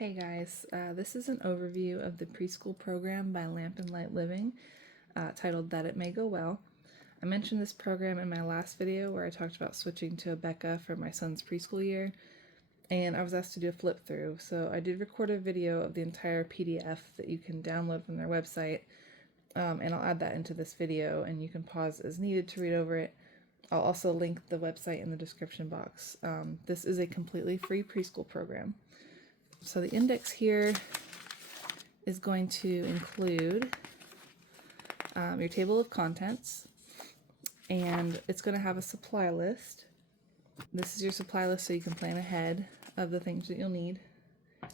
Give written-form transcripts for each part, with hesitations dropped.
Hey guys, this is an overview of the preschool program by Lamp and Light Living, titled That It May Go Well. I mentioned this program in my last video where I talked about switching to Becca for my son's preschool year, and I was asked to do a flip through. So I did record a video of the entire PDF that you can download from their website, and I'll add that into this video, and you can pause as needed to read over it. I'll also link the website in the description box. This is a completely free preschool program. So the index here is going to include your table of contents, and it's going to have a supply list. This is your supply list so you can plan ahead of the things that you'll need.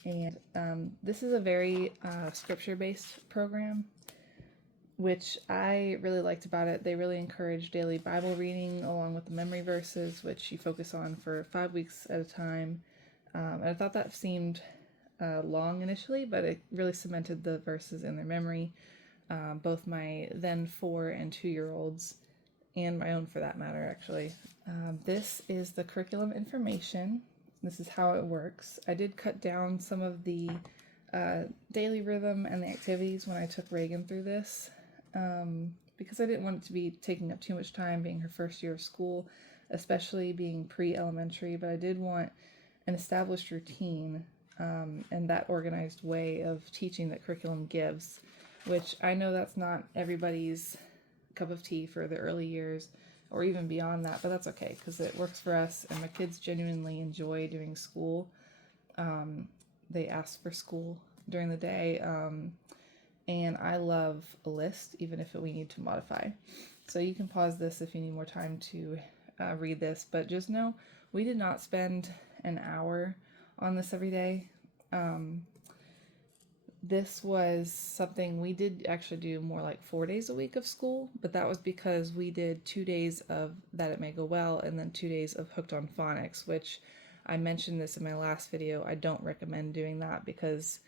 And this is a very scripture-based program, which I really liked about it. They really encourage daily Bible reading along with the memory verses, which you focus on for 5 weeks at a time. And I thought that seemed long initially, but it really cemented the verses in their memory. Both my then 4 and 2-year-olds, and my own for that matter, actually. This is the curriculum information. This is how it works. I did cut down some of the daily rhythm and the activities when I took Reagan through this, because I didn't want it to be taking up too much time being her first year of school, especially being pre-elementary, but I did want an established routine and that organized way of teaching that curriculum gives, which I know that's not everybody's cup of tea for the early years or even beyond that, but that's okay because it works for us, and my kids genuinely enjoy doing school. They ask for school during the day, and I love a list, even if we need to modify. So you can pause this if you need more time to read this, but just know we did not spend an hour on this every day. This was something we did actually do more like 4 days a week of school, but that was because we did 2 days of That It May Go Well and then 2 days of Hooked on Phonics, which I mentioned this in my last video. I don't recommend doing that because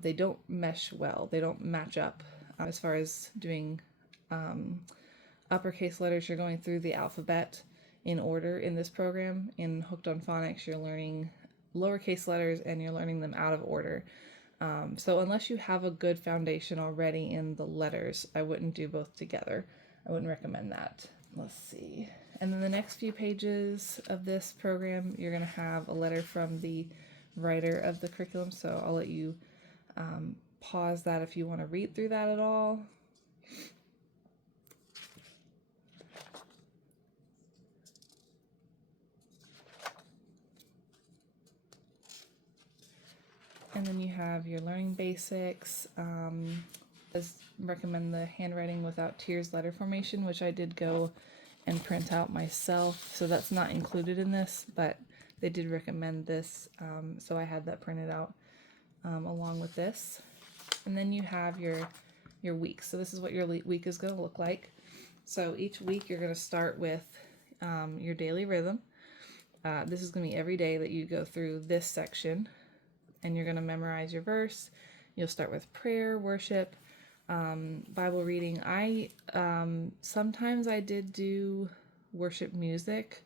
they don't mesh well. They don't match up as far as doing uppercase letters. You're going through the alphabet in order in this program. In Hooked on Phonics, you're learning lowercase letters and you're learning them out of order. So unless you have a good foundation already in the letters, I wouldn't do both together. I wouldn't recommend that. Let's see. And then the next few pages of this program, you're going to have a letter from the writer of the curriculum. So I'll let you pause that if you want to read through that at all. And then you have your learning basics. I recommend the handwriting without tears letter formation, which I did go and print out myself. So that's not included in this, but they did recommend this. So I had that printed out along with this. And then you have your week. So this is what your week is going to look like. So each week you're going to start with your daily rhythm. This is going to be every day that you go through this section, and you're going to memorize your verse. You'll start with prayer, worship, Bible reading. Sometimes I did do worship music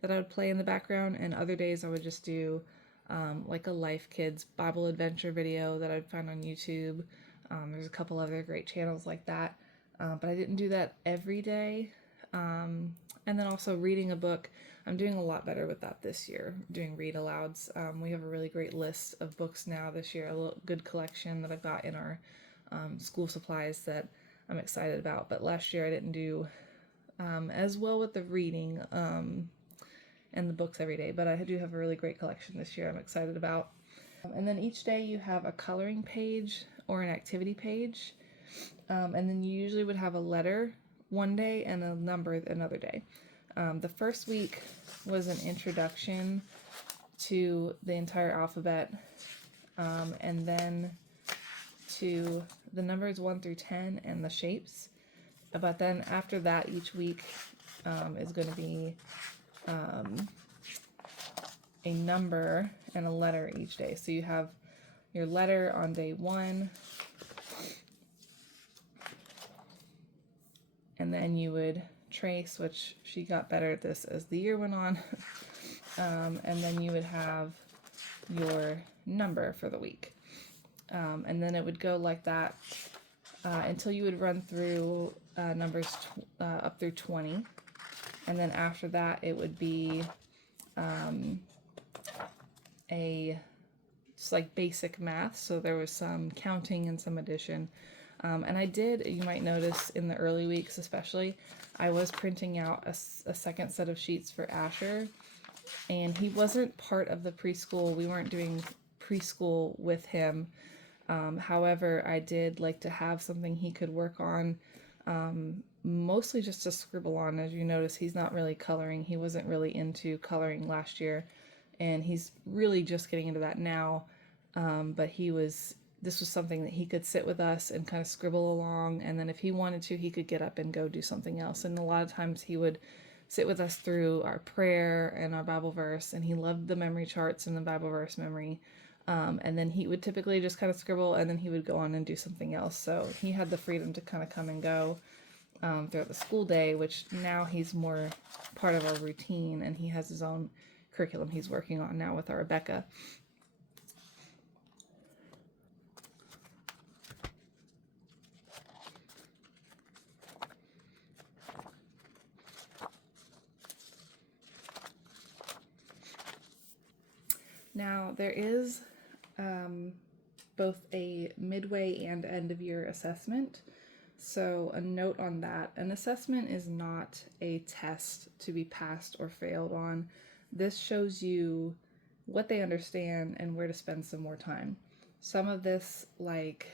that I would play in the background, and other days I would just do like a Life Kids Bible adventure video that I'd find on YouTube. There's a couple other great channels like that, but I didn't do that every day. And then also reading a book. I'm doing a lot better with that this year, doing read alouds. We have a really great list of books now this year, a good collection that I've got in our school supplies that I'm excited about. But last year I didn't do as well with the reading and the books every day, but I do have a really great collection this year I'm excited about. And then each day you have a coloring page or an activity page, and then you usually would have a letter one day and a number another day. The first week was an introduction to the entire alphabet, and then to the numbers 1 through 10 and the shapes. But then after that, each week is going to be a number and a letter each day. So you have your letter on day 1, and then you would trace, which she got better at this as the year went on, and then you would have your number for the week. And then it would go like that until you would run through numbers up through 20. And then after that, it would be just like basic math. So there was some counting and some addition. And I did, you might notice in the early weeks especially, I was printing out a second set of sheets for Asher. And he wasn't part of the preschool. We weren't doing preschool with him. However, I did like to have something he could work on, mostly just to scribble on. As you notice, he's not really coloring. He wasn't really into coloring last year, and he's really just getting into that now. But this was something that he could sit with us and kind of scribble along, and then if he wanted to, he could get up and go do something else. And a lot of times he would sit with us through our prayer and our Bible verse, and he loved the memory charts and the Bible verse memory. And then he would typically just kind of scribble, and then he would go on and do something else. So he had the freedom to kind of come and go throughout the school day, which now he's more part of our routine, and he has his own curriculum he's working on now with our Rebecca. Now there is both a midway and end of year assessment. So a note on that, an assessment is not a test to be passed or failed on. This shows you what they understand and where to spend some more time. Some of this, like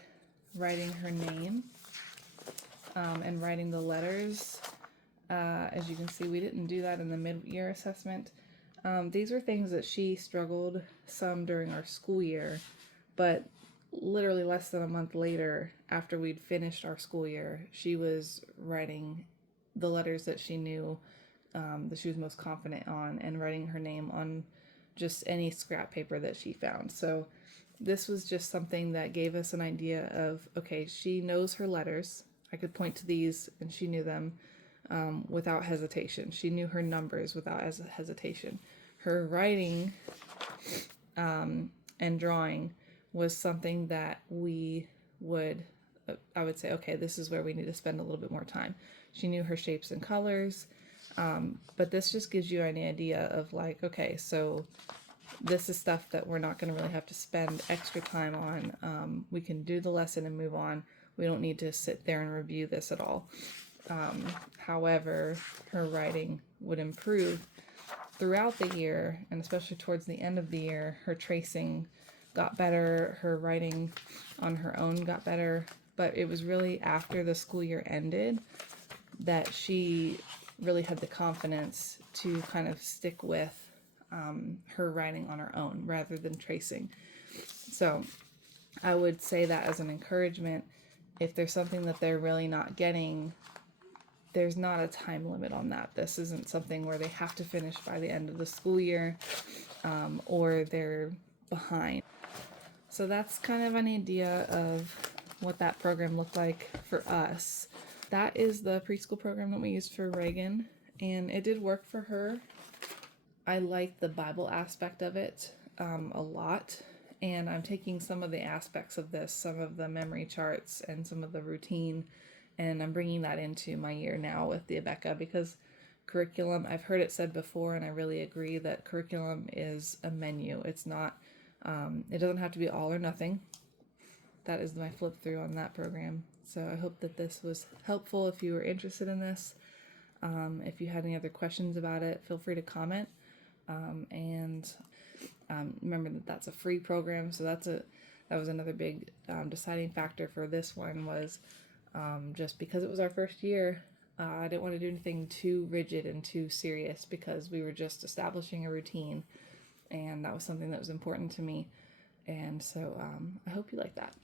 writing her name and writing the letters, as you can see, we didn't do that in the mid-year assessment. These were things that she struggled some during our school year, but literally less than a month later, after we'd finished our school year, she was writing the letters that she knew that she was most confident on, and writing her name on just any scrap paper that she found. So this was just something that gave us an idea of, okay, she knows her letters. I could point to these and she knew them without hesitation. She knew her numbers without hesitation. Her writing and drawing was something that I would say, okay, this is where we need to spend a little bit more time. She knew her shapes and colors, but this just gives you an idea of like, okay, so this is stuff that we're not going to really have to spend extra time on. We can do the lesson and move on. We don't need to sit there and review this at all. However, her writing would improve throughout the year, and especially towards the end of the year. Her tracing got better, her writing on her own got better, but it was really after the school year ended that she really had the confidence to kind of stick with her writing on her own rather than tracing. So I would say that as an encouragement, if there's something that they're really not getting, there's not a time limit on that. This isn't something where they have to finish by the end of the school year or they're behind. So that's kind of an idea of what that program looked like for us. That is the preschool program that we used for Reagan, and it did work for her. I like the Bible aspect of it a lot, and I'm taking some of the aspects of this, some of the memory charts and some of the routine, and I'm bringing that into my year now with the Rebecca, because curriculum, I've heard it said before, and I really agree that curriculum is a menu. It's not, it doesn't have to be all or nothing. That is my flip through on that program. So I hope that this was helpful if you were interested in this. If you had any other questions about it, feel free to comment. And remember that that's a free program, so that was another big deciding factor for this one, was just because it was our first year. I didn't want to do anything too rigid and too serious, because we were just establishing a routine, and that was something that was important to me. And so I hope you like that.